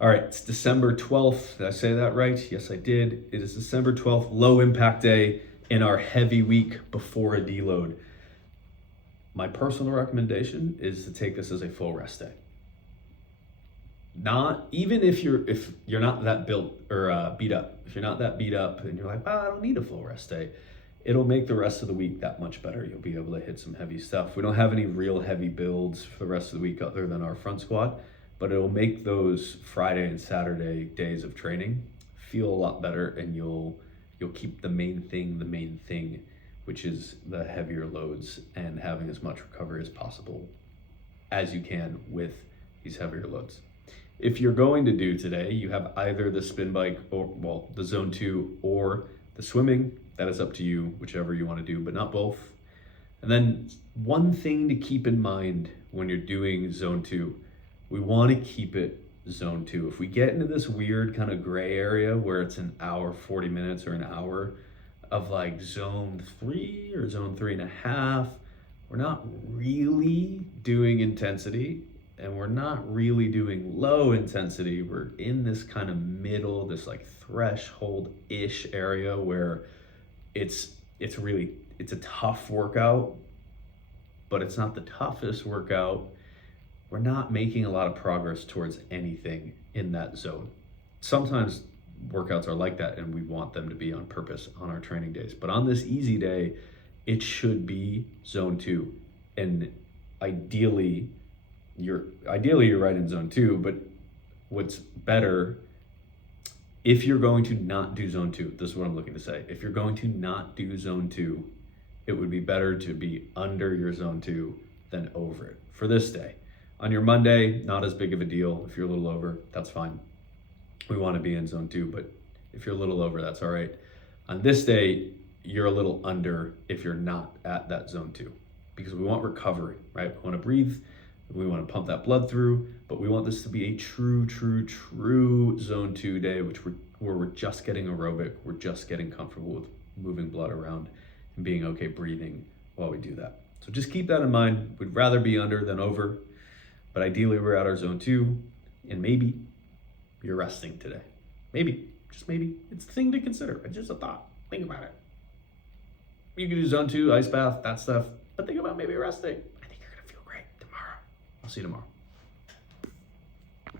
All right, it's December 12th. Did I say that right? Yes, I did. It is December 12th, low impact day in our heavy week before a deload. My personal recommendation is to take this as a full rest day. Not even if you're not that built or beat up. If you're not that beat up and you're like, I don't need a full rest day, it'll make the rest of the week that much better. You'll be able to hit some heavy stuff. We don't have any real heavy builds for the rest of the week other than our front squat, but it'll make those Friday and Saturday days of training feel a lot better, and you'll keep the main thing, which is the heavier loads and having as much recovery as possible as you can with these heavier loads. If you're going to do today, you have either the spin bike or the zone 2 or the swimming. That is up to you, whichever you want to do, but not both. And then one thing to keep in mind when you're doing zone 2, we want to keep it zone 2. If we get into this weird kind of gray area where it's an hour, 40 minutes or an hour of like zone 3 or zone 3.5, we're not really doing intensity and we're not really doing low intensity. We're in this kind of middle, this like threshold-ish area where it's a tough workout, but it's not the toughest workout. We're not making a lot of progress towards anything in that zone. Sometimes workouts are like that and we want them to be on purpose on our training days. But on this easy day, it should be zone 2. And ideally you're right in zone 2, but what's better, if you're going to not do zone 2, this is what I'm looking to say. If you're going to not do zone 2, it would be better to be under your zone 2 than over it for this day. On your Monday, not as big of a deal. If you're a little over, that's fine. We want to be in zone 2, but if you're a little over, that's all right. On this day, you're a little under if you're not at that zone 2, because we want recovery, right? We want to breathe. We want to pump that blood through, but we want this to be a true zone 2 day, where we're just getting aerobic, we're just getting comfortable with moving blood around and being okay breathing while we do that. So just keep that in mind. We'd rather be under than over, but ideally we're at our zone 2, and maybe you're resting today. Maybe, just maybe. It's a thing to consider. It's just a thought. Think about it. You can do zone 2, ice bath, that stuff, but think about maybe resting. I think you're gonna feel great tomorrow. I'll see you tomorrow.